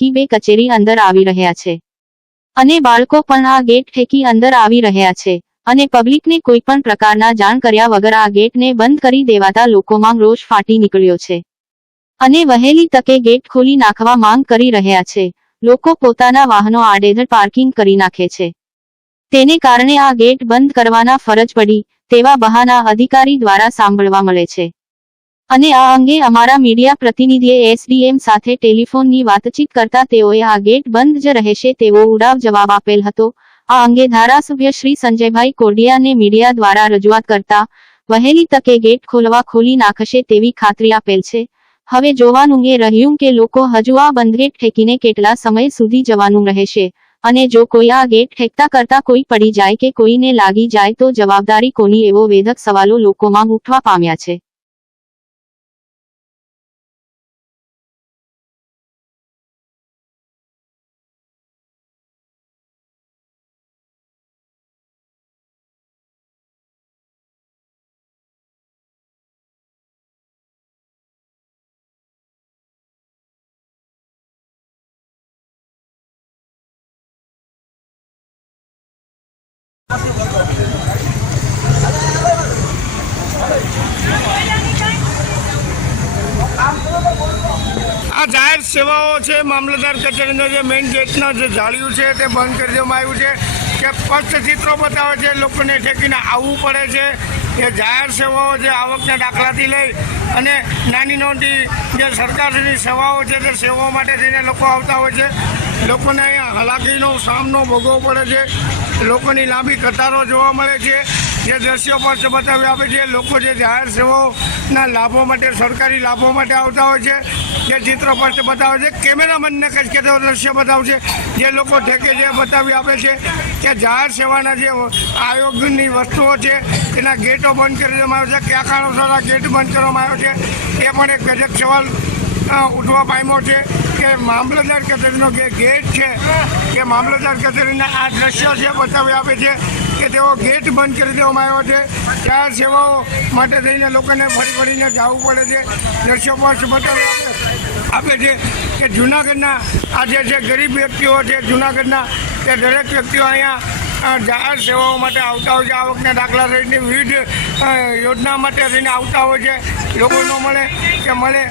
ઠેકી બે કચેરી અંદર આવી રહ્યા છે અને બાળકો પણ આ ગેટ ઠેકી અંદર આવી રહ્યા છે અને પબ્લિકને કોઈ પણ પ્રકારના જાણ કર્યા વગર આ ગેટને બંધ કરી દેવાતા લોકોમાં રોષ ફાટી નીકળ્યો છે અને વહેલી તકે ગેટ ખોલી નાખવા માંગ કરી રહ્યા છે। લોકો પોતાના વાહનો આડેધડ પાર્કિંગ કરી નાખે છે, તેને કારણે આ ગેટ બંધ કરવાના ફરજ પડી તેવા બહાના અધિકારી દ્વારા સાંભળવા મળે છે અને આ અંગે અમારા મીડિયા પ્રતિનિધિએ એસડીએમ સાથે ટેલિફોનની વાતચીત કરતા તેઓએ આ ગેટ બંધ જ રહેશે તેવો ઉડાવ જવાબ આપેલ હતો। આ અંગે ધારાસભ્ય શ્રી સંજયભાઈ કોડિયાને મીડિયા દ્વારા રજૂઆત કરતા વહેલી તકે ગેટ ખોલી નાખશે તેવી ખાતરી આપેલ છે। હવે જોવાનું એ રહ્યું કે લોકો હજુ આ બંધ ગેટ ઠેકીને કેટલા સમય સુધી જવાનું રહેશે અને જો કોઈ આ ગેટ ઠેકતા કરતા કોઈ પડી જાય કે કોઈને લાગી જાય તો જવાબદારી કોની, એવો વેધક સવાલો લોકોમાં ઉઠવા પામ્યા છે। આ જાહેર સેવાઓ છે, મામલતદાર કચેરીનો જે મેઇન ગેટનો જે જાળિયું છે તે બંધ કરી દેવામાં આવ્યું છે કે સ્પષ્ટ ચિત્રો બતાવે છે, લોકોને ઠેકીને આવવું પડે છે। એ જાહેર સેવાઓ જે આવકના દાખલાથી લઈ અને નાની નોંધી જે સરકારની સેવાઓ છે તે સેવાઓ માટે થઈને લોકો આવતા હોય છે। લોકોને અહીંયા હાલાકીનો સામનો ભોગવવો પડે છે, લોકોની લાંબી કતારો જોવા મળે છે। જે દ્રશ્યો પર બતાવી આપે છે, લોકો જે જાહેર સેવાઓના લાભો માટે, સરકારી લાભો માટે આવતા હોય છે, જે ચિત્રો પર બતાવે છે, કેમેરામેનને કંઈ કે દ્રશ્ય બતાવશે જે લોકો ઠેકે છે બતાવી આપે છે કે જાહેર સેવાના જે આયોગની વસ્તુઓ છે એના ગેટો બંધ કરી દેવામાં આવ્યો છે। કયા કારણોસર આ ગેટ બંધ કરવામાં આવ્યો છે એ પણ એક ગજબ સવાલ ઉઠવા પામ્યો છે કે મામલતદાર કચેરીનો જે ગેટ છે કે મામલતદાર કચેરીના આ દ્રશ્યો છે બતાવી આપે છે કે તેઓ ગેટ બંધ કરી દેવામાં આવ્યો છે। જાહેર સેવાઓ માટે થઈને લોકોને ફરીને જવું પડે છે। દ્રશ્યો પર બતાવી આપે છે કે જૂનાગઢના આ જે ગરીબ વ્યક્તિઓ છે જૂનાગઢના તે દરેક વ્યક્તિઓ અહીંયા જાહેર સેવાઓ માટે આવતા હોય છે, આવકના દાખલા સહિતની વિવિધ યોજના માટે થઈને આવતા હોય છે। લોકો ન મળે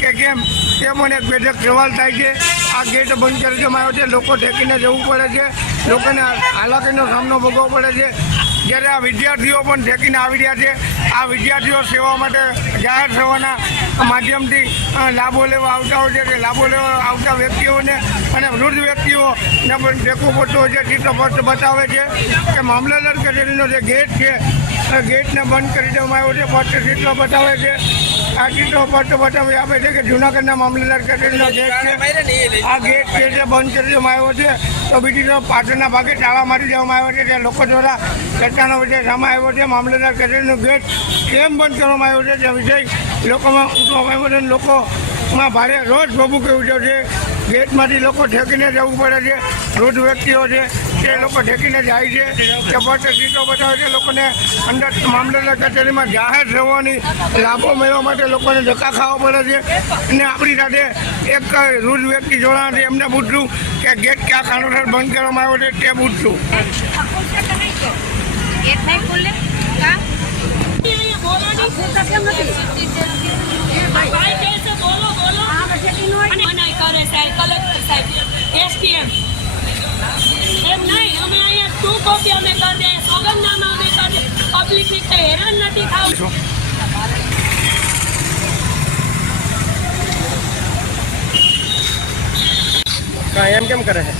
કે કેમ તે પણ એક બેઠક સવાલ થાય છે। આ ગેટ બંધ કરી દેવામાં આવ્યો છે, લોકો ઠેકીને જવું પડે છે, લોકોને હાલાકીનો સામનો ભોગવવો પડે છે। જ્યારે આ વિદ્યાર્થીઓ પણ ઠેકીને આવી રહ્યા છે, આ વિદ્યાર્થીઓ સેવા માટે જાહેર સેવાના માધ્યમથી લાભો લેવા આવતા હોય છે, કે લાભો લેવા આવતા વ્યક્તિઓને અને વૃદ્ધ વ્યક્તિઓને પણ ટેકો પડતો હોય છે। ચિત્ર સ્પષ્ટ બતાવે છે કે મામલતદાર કચેરીનો જે ગેટ છે ગેટને બંધ કરી દેવામાં આવ્યો છે। સ્પષ્ટ ચિત્રો બતાવે છે, આ ચિત્રો સ્પષ્ટ બતાવી આપે છે કે જૂનાગઢના મામલતદાર કચેરીનો ગેટ છે આ ગેટ છે જે બંધ કરી દેવામાં આવ્યો છે। તો બીજી તરફ પાછળના ભાગે તાળા મારી દેવામાં આવ્યો છે, જે લોકો દ્વારા ચર્ચાનો વિષય સામે આવ્યો છે। મામલતદાર કચેરીનો ગેટ કેમ બંધ કરવામાં આવ્યો છે તે વિષય લોકોમાં ઉઠવા આવ્યો છે, લોકોમાં ભારે રોષ ભભૂકી ઉઠ્યો છે। ગેટમાંથી લોકો ઠેકીને જવું પડે છે, વૃદ્ધ વ્યક્તિઓ છે તે લોકો ઠેકીને જાય છે, તે સ્પષ્ટ ચિત્રો બતાવે છે। લોકોને અંદર મામલતદાર કચેરીમાં જાહેર સેવાઓની લાભો મેળવવા માટે લોકોને ધક્કા ખાવા પડે છે। અને આપણી સાથે એક વૃદ્ધ વ્યક્તિ જોડાણા છે, એમને પૂછશું કે ગેટ કયા કારણોસર બંધ કરવામાં આવ્યો છે તે પૂછશું। એમ કેમ કરે છે?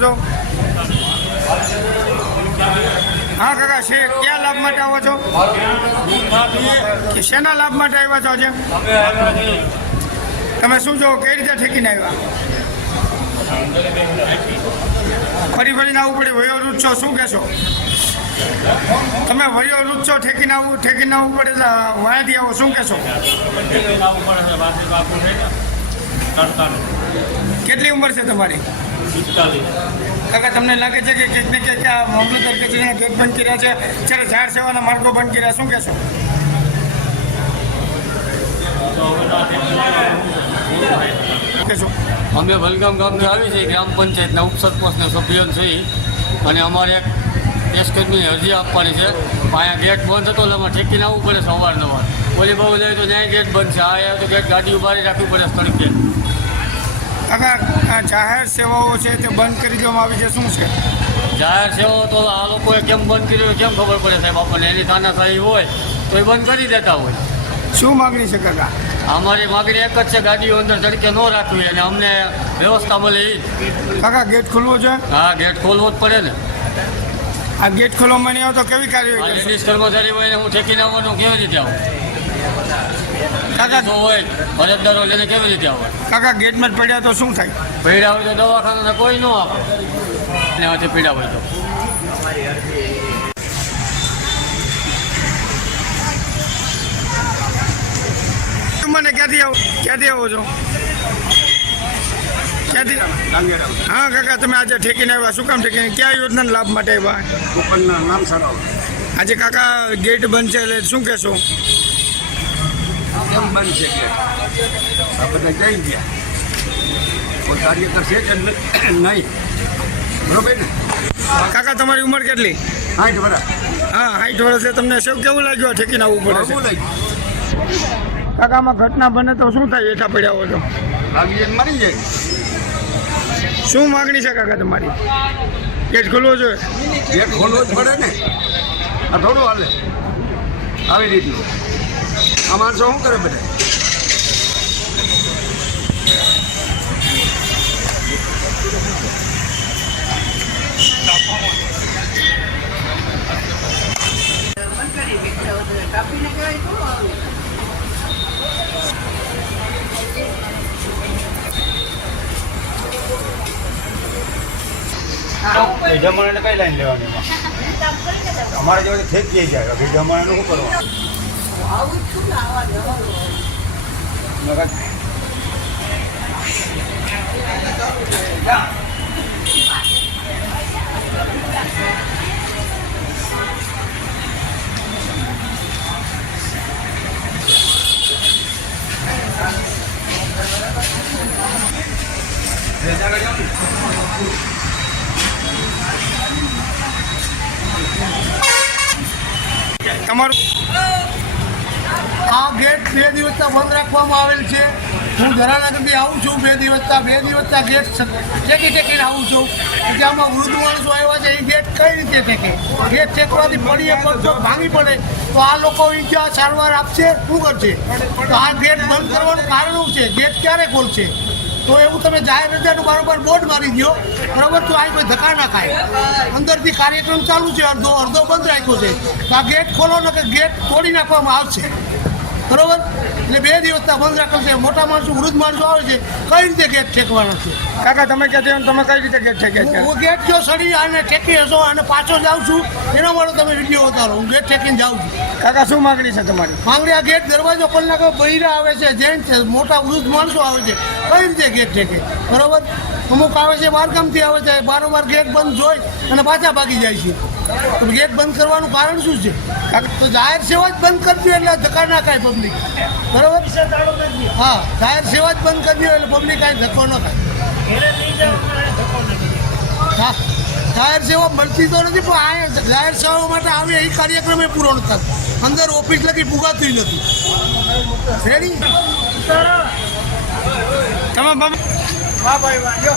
છો? હા કાકા, છે ક્યાં લાભ માટે આવો છો? શેના લાભ માટે આવ્યા છો આજે? તમે શું છો, કઈ રીતે ઠેકીને આવ્યા? ફરી ફરીને આવવું પડે, વયો રૂટ છો, શું કહેશો? તમે વયો રૂટ છો, ઠેકીને આવવું પડે, વાયાથી આવો, શું કહેશો? કેટલી ઉંમર છે તમારી? કાકા, તમને લાગે છે કે કંઈક ને કંઈક આ મામલતદાર કચેરીના ગેટ બંધ કર્યા છે, જ્યારે જાહેર સેવાના માર્ગો બંધ કર્યા, શું કહેશો? અમે વલગામ ગામથી આવી છે, ગ્રામ પંચાયતના ઉપસરપંચના સભ્યો છે, અને અમારે એક ટેસ્ટની અરજી આપવાની છે. અહીંયા ગેટ બંધ હતો એટલે અમારે ઠેકીને આવવું પડે સવારનવાર. ઓલી બહુ જાય તો ત્યાં ગેટ બંધ છે, આ તો ગેટ ગાડી ઉભારી રાખવી પડે તડકે. કાકા, આ જાહેર સેવાઓ છે તે બંધ કરી દેવામાં આવી છે, શું છે? જાહેર સેવાઓ તો આ લોકોએ કેમ બંધ કર્યું કેમ ખબર પડે સાહેબ આપણને? એની થાનાશાહી હોય તો એ બંધ કરી દેતા હોય. શું માગણી છે કાકા? અમારી માગણી એક જ છે, ગાડીઓ અંદર તડકે ન રાખવી અને અમને વ્યવસ્થા મળે એ. કાકા, ગેટ ખોલવો છે? હા, ગેટ ખોલવો જ પડે ને. આ ગેટ ખોલવામાં નહીં આવે તો કેવી કાર્યવાહી કરશો? લેડીઝ કર્મચારી હોય ને હું ઠેકીને આવવાનું કેવી રીતે આવું? કાકા, તો હોય ફરજદારો લઈને કેવી રીતે આવે? કાકા, ગેટમાં જ પડ્યા તો શું થાય? પીડા હોય તો દવાખાના કોઈ ન આપે ને, આજે પીડા હોય તો. મને ક્યાંથી આવો છો? ક્યાંથી? હા કાકા, તમે આજે ઠેકીને આવ્યા, શું કામ ઠેકીને? ક્યાં યોજનાના લાભ માટે આવ્યા? નામ સારા આજે કાકા ગેટ બંધ છે એટલે શું કહેશો? કેમ બંધ છે કે આ બધા જઈ ગયા, કોઈ કાર્ય કરશે કે નહીં? બરોબર ને? કાકા, તમારી ઉંમર કેટલી? 60 વર્ષ. હા, 60 વર્ષે તમને શું કેવું લાગ્યું ઠેકીને આવવું પડે છે? બહુ લાગ્યું. કાકામાં ઘટના બને તો શું થાય? એઠા પડ્યા હો તો આવી જાય મરી જાય. શું માગણી છે કાકા તમારી? ગેટ ખોલવો જોઈએ. ગેટ ખોલવો જ પડે ને. આ થોડું હાલે આવી રીતનું. આ માણસો શું કરે બધા? જમવાને કઈ લાઈન લેવાની? અમારે જેવા થઈ જ જાય. જમવાનું શું કરવાનું? તમારું આ ગેટ 2 દિવસથી બંધ રાખવામાં આવેલ છે. હું ધરાનગરથી આવું છું. 2 દિવસથી ગેટ ટેકીને આવું છું. કે આમાં વૃદ્ધ માણસો આવ્યા છે, એ ગેટ કઈ રીતે ટેકે? ગેટ ટેકવાથી પડીએ પગ ભાંગી પડે તો આ લોકો ઈજા સારવાર આપશે, શું કરશે? તો આ ગેટ બંધ કરવાનું કારણ શું છે? ગેટ ક્યારે ખોલશે? તો એવું તમે જાહેર રજાનું બરોબર બોર્ડ મારી દો, બરોબર, તો આ કોઈ ધક્કા ના ખાય. અંદરથી કાર્યક્રમ ચાલુ છે, અડધો બંધ રાખ્યો છે. તો આ ગેટ ખોલો ને કે ગેટ તોડી નાખવામાં આવશે, બરોબર. એટલે 2 દિવસથી બંધ રાખેલ છે. મોટા માણસો વૃદ્ધ માણસો આવે છે, કઈ રીતે ગેટ ઠેકવાના છે? કાકા તમે કહેતા એમ તમે કઈ રીતે ગેટ ઠેકે છે? હું ગેટ જો સડી અને ઠેકી હશો અને પાછો જાઉં છું, એના માટે તમે વિડીયો ઉતારો. હું ગેટ ઠેકીને જાઉં છું. કાકા શું માગણી છે તમારી? માંગણી આ ગેટ દરવાજો ખોલી નાખો. બૈરા આવે છે, જેન્ટ છે, મોટા વૃદ્ધ માણસો આવે છે, કઈ રીતે ગેટ ઠેકે? બરોબર. અમુક આવે છે બહારગામથી આવે છે, બારોબાર ગેટ બંધ જોઈ અને પાછા ભાગી જાય છે. તો ગેટ બંધ કરવાનું કારણ શું છે? તો જાહેર સેવા જ બંધ કરજો એટલે ધક્કા ના ખાય પબ્લિક, બરોબર. હા, જાહેર સેવા જ બંધ કરજો એટલે પબ્લિક કાંઈ ધક્કો ન ખાય. હા, જાહેર સેવા મળતી તો નથી, પણ આ જાહેર સેવા માટે આવે એ કાર્યક્રમ એ પૂરો નથી થતો. અંદર ઓફિસ લગી પુગાતું નથી. રેડી? તમે વાહ ભાઈ વાહ. જો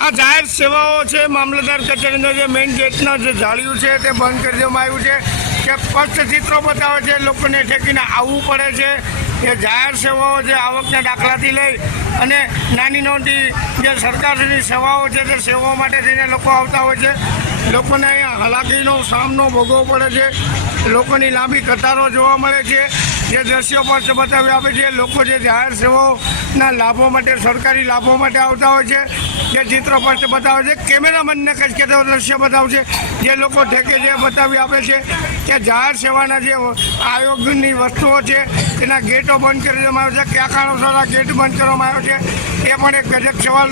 આ જાહેર સેવાઓ છે, મામલતદાર કચેરીનો જે મેઇન ગેટનો જે જાળિયું છે તે બંધ કરી દેવામાં આવ્યું છે. કે સ્પષ્ટ ચિત્રો બતાવે છે, લોકોને ઠેકીને આવવું પડે છે. એ જાહેર સેવાઓ છે, આવકના દાખલાથી લઈ અને નાની મોટી જે સરકારની સેવાઓ છે તે સેવાઓ માટે થઈને લોકો આવતા હોય છે. લોકોને અહીંયા હાલાકીનો સામનો ભોગવવો પડે છે. લોકોની લાંબી કતારો જોવા મળે છે. જે દ્રશ્યો પણ બતાવી આપે છે, લોકો જે જાહેર સેવાઓના લાભો માટે, સરકારી લાભો માટે આવતા હોય છે, જે ચિત્રો સ્પષ્ટ બતાવે છે. કેમેરામેનને કંઈ કહેતો દ્રશ્ય બતાવશે, જે લોકો ઠેકે છે બતાવી આપે છે કે જાહેર સેવાના જે આયોગની વસ્તુઓ છે તેના ગેટો બંધ કરી દેવામાં આવ્યો છે. કયા કારણોસર આ ગેટ બંધ કરવામાં આવ્યો છે એ પણ એક ગજબ સવાલ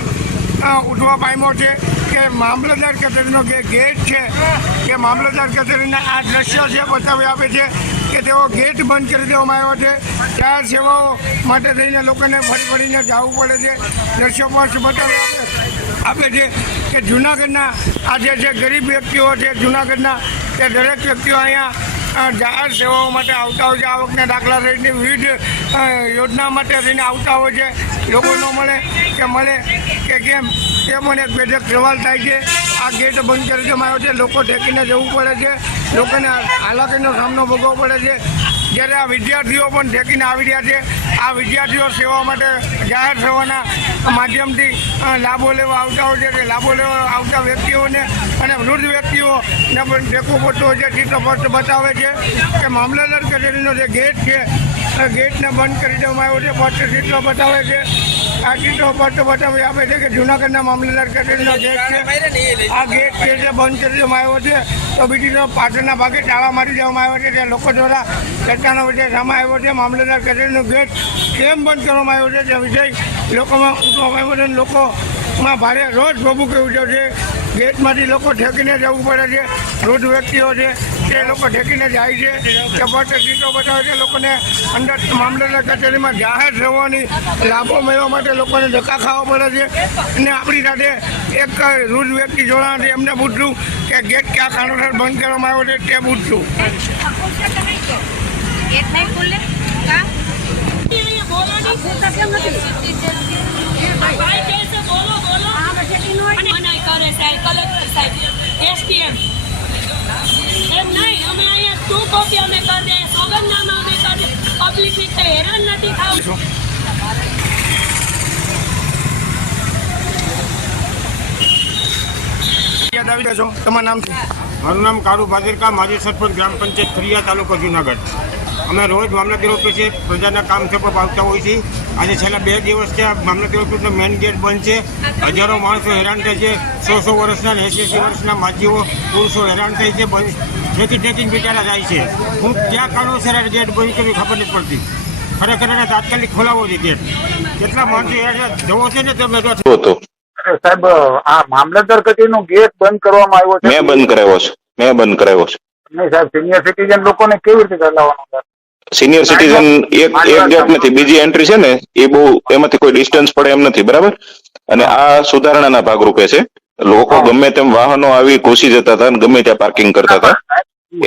ઉઠવા પામ્યો છે કે મામલતદાર કચેરીનો જે ગેટ છે કે મામલતદાર કચેરીના આ દ્રશ્યો છે બતાવી આપે છે કે કે તેઓ ગેટ બંધ કરી દેવામાં આવ્યો છે. જાહેર સેવાઓ માટે થઈને લોકોને ફરી ફરીને જવું પડે છે. દ્રશ્યો પણ બતાવે આપે છે કે જૂનાગઢના આ જે ગરીબ વ્યક્તિઓ છે જૂનાગઢના તે દરેક વ્યક્તિઓ અહીંયા જાહેર સેવાઓ માટે આવતા હોય છે. આવકના દાખલા રહીને વિવિધ યોજના માટે થઈને આવતા હોય છે. લોકો ન મળે કે કેમ તે પણ એક બેઠક સવાલ થાય છે. આ ગેટ બંધ કરી દેવામાં આવ્યો છે. લોકો ટેકીને જવું પડે છે. લોકોને હાલાકીનો સામનો ભોગવવો પડે છે. જ્યારે આ વિદ્યાર્થીઓ પણ ટેકીને આવી રહ્યા છે. આ વિદ્યાર્થીઓ સેવા માટે જાહેર સેવાના માધ્યમથી લાભો લેવા આવતા હોય છે. તે લાભો લેવા આવતા વ્યક્તિઓને અને વૃદ્ધ વ્યક્તિઓને પણ ટેકો પડતો હોય છે. ચિત્ર સ્પષ્ટ બતાવે છે કે મામલતદાર કચેરીનો જે ગેટ છે ગેટને બંધ કરી દેવામાં આવ્યો છે. સ્પષ્ટ ચિત્ર બતાવે છે. આ ચિત્રો સ્પષ્ટ બતાવી આપે છે કે જૂનાગઢના મામલતદાર કચેરીનો ગેટ છે. આ ગેટ છે જે બંધ કરી દેવામાં આવ્યો છે. તો બીજી તરફ પાછળના ભાગે તાળા મારી દેવામાં આવ્યો છે. ત્યાં લોકો દ્વારા ચર્ચાનો વિષય સામે આવ્યો છે. મામલતદાર કચેરીનો ગેટ કેમ બંધ કરવામાં આવ્યો છે તે વિષય લોકોમાં ઉઠવામાં આવ્યો છે. લોકોમાં ભારે રોજ ભભૂકી ઉઠ્યો છે. ગેટમાંથી લોકો ઠેકીને જવું પડે છે. વૃદ્ધ વ્યક્તિઓ છે તે લોકો ઠેકીને જાય છે. તે ફક્ત ચિત્રો બતાવે છે. લોકોને અંદર મામલતદાર કચેરીમાં જાહેર સેવાની લાભો મેળવવા માટે લોકોને ધક્કા ખાવા પડે છે. અને આપણી સાથે એક વૃદ્ધ વ્યક્તિ જોડાણા એમને પૂછશું કે ગેટ કયા કારણોસર બંધ કરવામાં આવ્યો છે તે પૂછશું. गेट नहीं खोलने का ये बोलो नहीं खुलता क्यों नहीं भाई कैसे बोलो हां बच्चे तीन હોય મનાઈ કરે સાહેબ કલેક્ટર સાહેબ એસટીએમ એમ નહીં અમે અહીંયા 2 કોપી અમે કરી દે સોગંદનામા અમે કરી દે પબ્લિક રીતે હેરાન નથી થાવ. યાદ આવી જશો તમારું નામ શું? મારું નામ કાળુ ભાજરકા, માજી સરપંચ ગ્રામ પંચાયત ખરિયા, તાલુકો જુનાગઢ. અમે રોજ મામલતદાર ઓફિસે પ્રજાના કામ સપોર્ટ આવતા હોઈએ છીએ. આજે છેલ્લા 2 દિવસથી આ મામલતદાર ઓફિસનો મેઇન ગેટ બંધ છે. હજારો માણસો હેરાન થાય છે. 100 વર્ષના 80 વર્ષના માજીઓ પુરુષો હેરાન થાય છે. ઠેકીને બિચારા જાય છે. હું ક્યાં કારણોસર આ ગેટ બંધ કર્યું ખબર નથી પડતી. ખરેખર એને તાત્કાલિક ખોલાવો છે ગેટ. કેટલા માણસો જવો છે ને તમે સાહેબ આ મામલતદાર કચેરીનો ગેટ બંધ કરવામાં આવ્યો છે. મેં બંધ કરાવ્યો છે. નહીં સાહેબ, સિનિયર સિટીઝન લોકોને કેવી રીતે ચલાવવાનો? સિનિયર સિટીઝન એક ગેટ નથી, બીજી એન્ટ્રી છે ને એ બહુ એમાંથી કોઈ ડિસ્ટન્સ પડે એમ નથી, બરાબર. અને આ સુધારણાના ભાગરૂપે છે. લોકો ગમે તેમ વાહનો આવી ઘૂસી જતા હતા અને ગમે ત્યાં પાર્કિંગ કરતા હતા,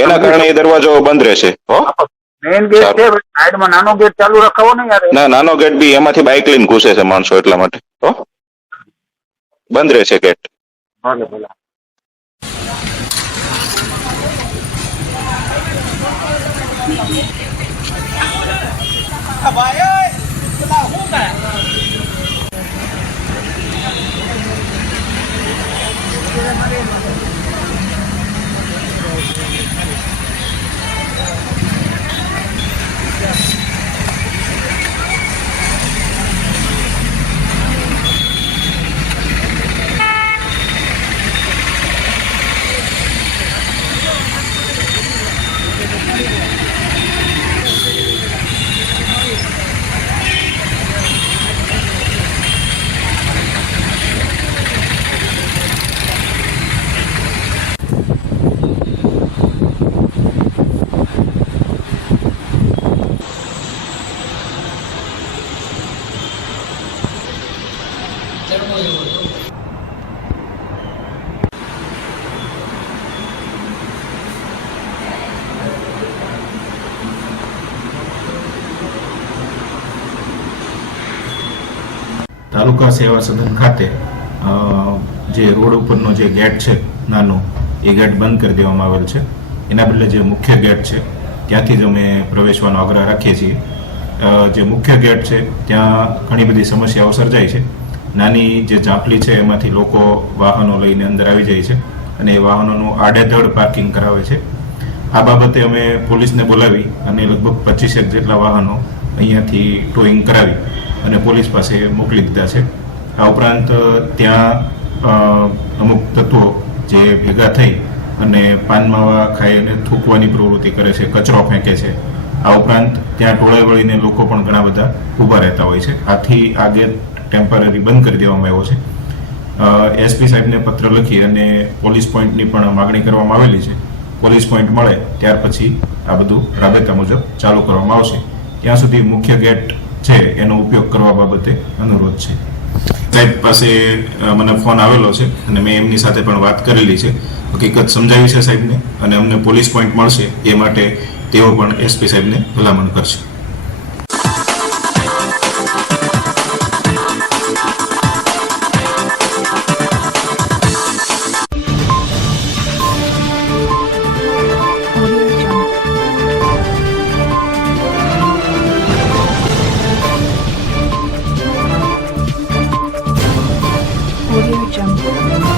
એના કારણે એ દરવાજો બંધ રહેશે. મેઇન ગેટ છે, સાઈડમાં નાનો ગેટ ચાલુ રખાવો ને યાર. ના, નાનો ગેટ બી એમાંથી બાઇક લઈને ઘૂસે છે માણસો, એટલા માટે બંધ રહેશે ગેટ. ભલે ભલે. તાલુકા સેવા સદન ખાતે જે રોડ ઉપરનો જે ગેટ છે નાનો, એ ગેટ બંધ કરી દેવામાં આવેલ છે. એના બદલે જે મુખ્ય ગેટ છે ત્યાંથી જ અમે પ્રવેશવાનો આગ્રહ રાખીએ છીએ. જે મુખ્ય ગેટ છે ત્યાં ઘણી બધી સમસ્યાઓ સર્જાય છે. નાની જે ઝાંપલી છે એમાંથી લોકો વાહનો લઈને અંદર આવી જાય છે અને એ વાહનોનું આડેધડ પાર્કિંગ કરાવે છે. આ બાબતે અમે પોલીસને બોલાવી અને લગભગ 25 જેટલા વાહનો અહીંયાથી ટોઈંગ કરાવી અને પોલીસ પાસે મોકલી દીધા છે. આ ઉપરાંત ત્યાં અમુક તત્વો જે ભેગા થઈ અને પાન માવા ખાઈ અને થૂકવાની પ્રવૃત્તિ કરે છે, કચરો ફેંકે છે. આ ઉપરાંત ત્યાં ટોળે વળીને લોકો પણ ઘણા બધા ઊભા રહેતા હોય છે. આથી આ ગેટ ટેમ્પરરી બંધ કરી દેવામાં આવ્યો છે. એસપી સાહેબને પત્ર લખી અને પોલીસ પોઈન્ટની પણ માગણી કરવામાં આવેલી છે. પોલીસ પોઈન્ટ મળે ત્યાર પછી આ બધું રાબેતા મુજબ ચાલુ કરવામાં આવશે. ત્યાં સુધી મુખ્ય ગેટ છે એનો ઉપયોગ કરવા બાબતે અનુરોધ છે. સાહેબ પાસે મને ફોન આવેલો છે અને મેં એમની સાથે પણ વાત કરેલી છે. હકીકત સમજાવી છે સાહેબને, અને અમને પોલીસ પોઈન્ટ મળશે એ માટે તેઓ પણ એસપી સાહેબને ભલામણ કરશે. Audio Jungle.